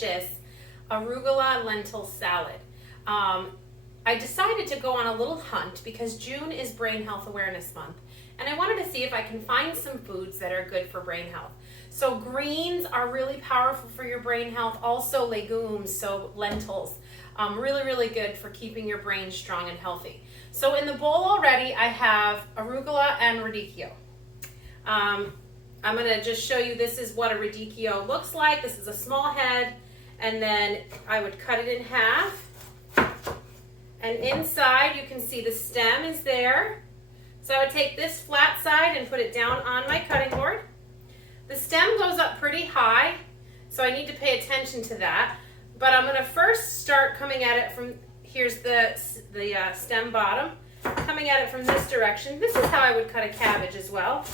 delicious arugula lentil salad. I decided to go on a little hunt because June is Brain Health Awareness Month, and I wanted to see if I can find some foods that are good for brain health. So greens are really powerful for your brain health, also legumes, so lentils. Really, really good for keeping your brain strong and healthy. So in the bowl already, I have arugula and radicchio. I'm going to just show you, this is what a radicchio looks like. This is a small head, and then I would cut it in half. And inside, you can see the stem is there. So I would take this flat side and put it down on my cutting board. The stem goes up pretty high, so I need to pay attention to that. But I'm going to first start coming at it from, here's the stem bottom, coming at it from this direction. This is how I would cut a cabbage as well,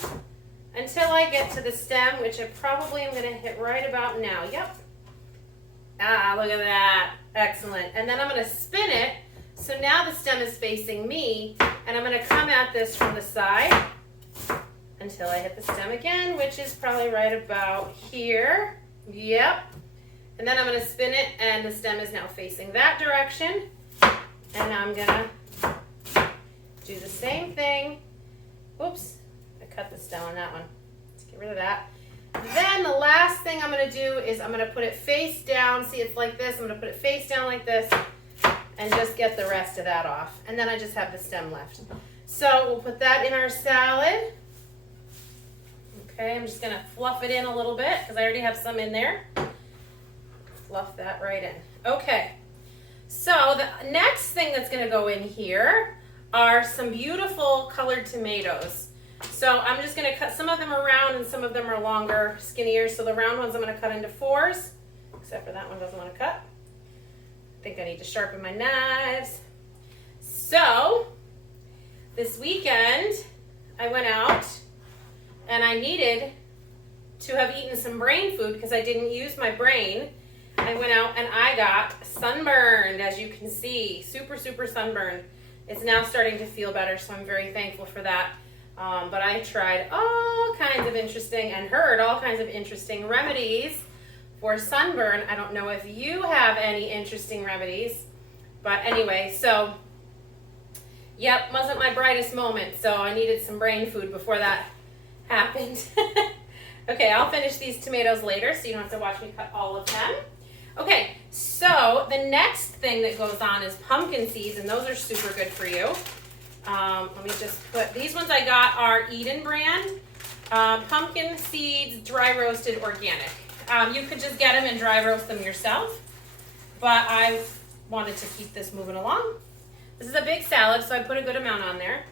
until I get to the stem, which I probably am going to hit right about now. Yep. Ah, look at that. Excellent. And then I'm going to spin it, so now the stem is facing me, and I'm going to come at this from the side until I hit the stem again, which is probably right about here. Yep. And then I'm going to spin it, and the stem is now facing that direction. And I'm going to do the same thing. Oops, I cut the stem on that one. Let's get rid of that. Then the last thing I'm going to do is I'm going to put it face down. See, it's like this. I'm going to put it face down like this and just get the rest of that off. And then I just have the stem left. So we'll put that in our salad. Okay, I'm just going to fluff it in a little bit because I already have some in there. Fluff that right in. Okay, so the next thing that's going to go in here are some beautiful colored tomatoes. So I'm just going to cut some of them around, and some of them are longer, skinnier. So the round ones I'm going to cut into 4s, except for that one doesn't want to cut. I think I need to sharpen my knives. So this weekend I went out and I needed to have eaten some brain food because I didn't use my brain. I went out and I got sunburned, as you can see, super, super sunburned. It's now starting to feel better, so I'm very thankful for that. But I tried all kinds of interesting and heard all kinds of interesting remedies for sunburn. I don't know if you have any interesting remedies, but anyway, so yep, wasn't my brightest moment, so I needed some brain food before that happened. Okay, I'll finish these tomatoes later, so you don't have to watch me cut all of them. Okay, so the next thing that goes on is pumpkin seeds, and those are super good for you. Let me just put, these ones I got are Eden brand, pumpkin seeds, dry roasted organic. You could just get them and dry roast them yourself, but I wanted to keep this moving along. This is a big salad, so I put a good amount on there.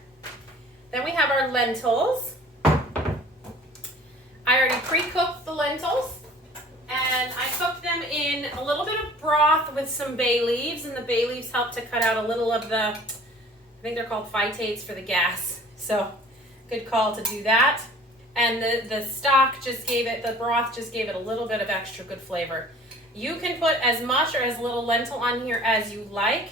Then we have our lentils. I already pre-cooked the lentils, and I cooked them in a little bit of broth with some bay leaves, and the bay leaves help to cut out a little of the, I think they're called phytates for the gas, so good call to do that. And the stock just gave it, the broth just gave it a little bit of extra good flavor. You can put as much or as little lentil on here as you like.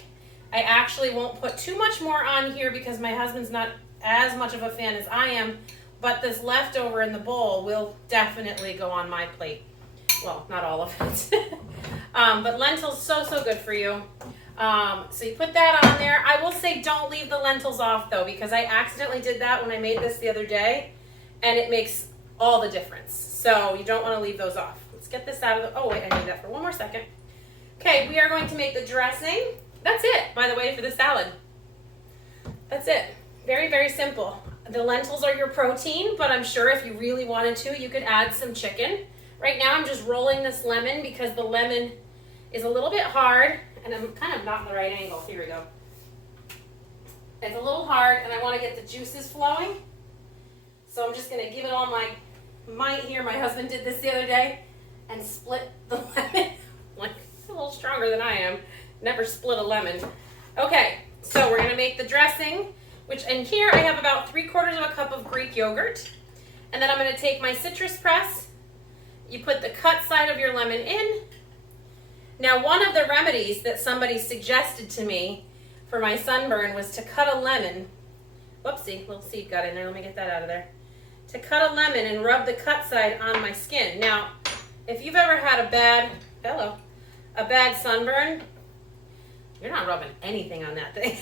I actually won't put too much more on here because my husband's not as much of a fan as I am, but this leftover in the bowl will definitely go on my plate. Well, not all of it. But lentils, so good for you. So you put that on there. I will say don't leave the lentils off though, because I accidentally did that when I made this the other day, and it makes all the difference. So you don't want to leave those off. Let's get this out of the, oh wait, I need that for one more second. Okay, we are going to make the dressing. That's it, by the way, for the salad. That's it. Very, very simple. The lentils are your protein, but I'm sure if you really wanted to, you could add some chicken. Right now I'm just rolling this lemon because the lemon is a little bit hard, and I'm kind of not in the right angle. Here we go. It's a little hard, and I want to get the juices flowing. So I'm just going to give it all my might here. My husband did this the other day and split the lemon. Like, it's a little stronger than I am. Never split a lemon. Okay, so we're going to make the dressing, which, and here I have about 3/4 of a cup of Greek yogurt. And then I'm going to take my citrus press. You put the cut side of your lemon in. Now, one of the remedies that somebody suggested to me for my sunburn was to cut a lemon. Whoopsie, little seed got in there. Let me get that out of there. To cut a lemon and rub the cut side on my skin. Now, if you've ever had a bad, hello, a bad sunburn, you're not rubbing anything on that thing.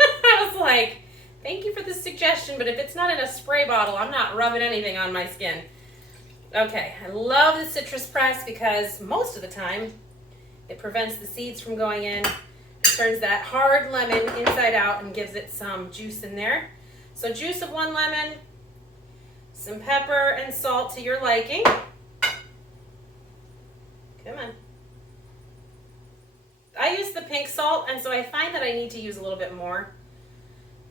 I was like, thank you for the suggestion, but if it's not in a spray bottle, I'm not rubbing anything on my skin. Okay, I love the citrus press because most of the time it prevents the seeds from going in. It turns that hard lemon inside out and gives it some juice in there. So juice of 1 lemon, some pepper and salt to your liking. Come on. I use the pink salt, and so I find that I need to use a little bit more.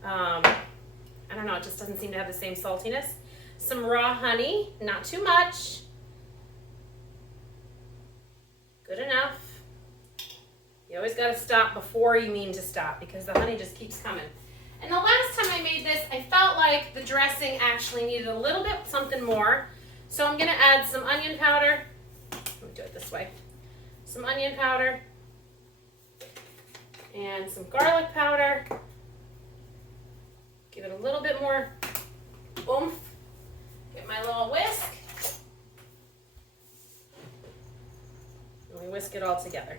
I don't know, it just doesn't seem to have the same saltiness. Some raw honey, not too much. Good enough. You always got to stop before you mean to stop because the honey just keeps coming. And the last time I made this, I felt like the dressing actually needed a little bit something more. So I'm going to add some onion powder. Let me do it this way. Some onion powder and some garlic powder. Give it a little bit more oomph. Get my little whisk. And we whisk it all together.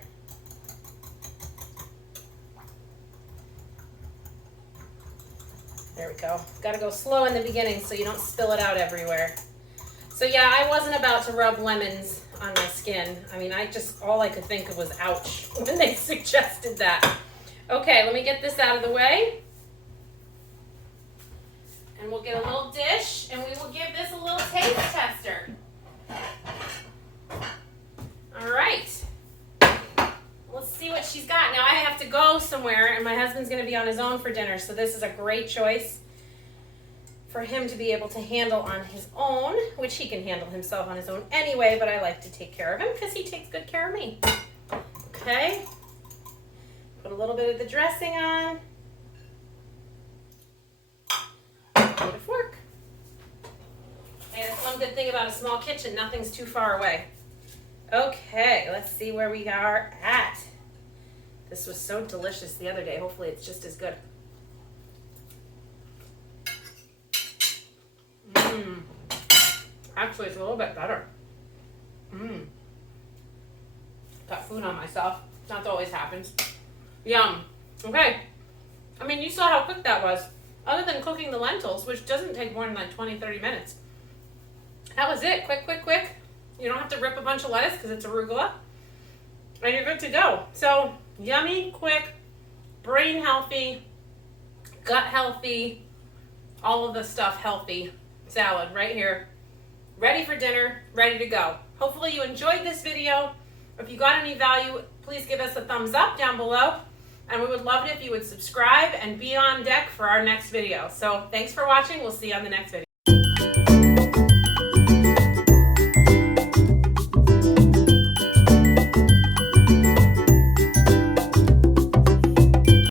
There we go. Got to go slow in the beginning so you don't spill it out everywhere. So yeah, I wasn't about to rub lemons on my skin. I mean, all I could think of was ouch when they suggested that. Okay, let me get this out of the way. And we'll get a little dish and we will give this a little taste tester. All right. Let's see what she's got. Now I have to go somewhere and my husband's going to be on his own for dinner, so this is a great choice for him to be able to handle on his own, which he can handle himself on his own anyway, but I like to take care of him because he takes good care of me. Okay. Put a little bit of the dressing on. Need a fork. Hey, that's one good thing about a small kitchen. Nothing's too far away. Okay, let's see where we are at. This was so delicious the other day. Hopefully it's just as good. Actually, it's a little bit better. Got food on myself. Not that always happens. Yum. Okay. I mean, you saw how quick that was. Other than cooking the lentils, which doesn't take more than like 20-30 minutes. That was it. Quick, quick, quick. You don't have to rip a bunch of lettuce because it's arugula. And you're good to go. So, yummy, quick, brain healthy, gut healthy, all of the stuff healthy salad right here. Ready for dinner, ready to go. Hopefully you enjoyed this video. If you got any value, please give us a thumbs up down below. And we would love it if you would subscribe and be on deck for our next video. So thanks for watching. We'll see you on the next video.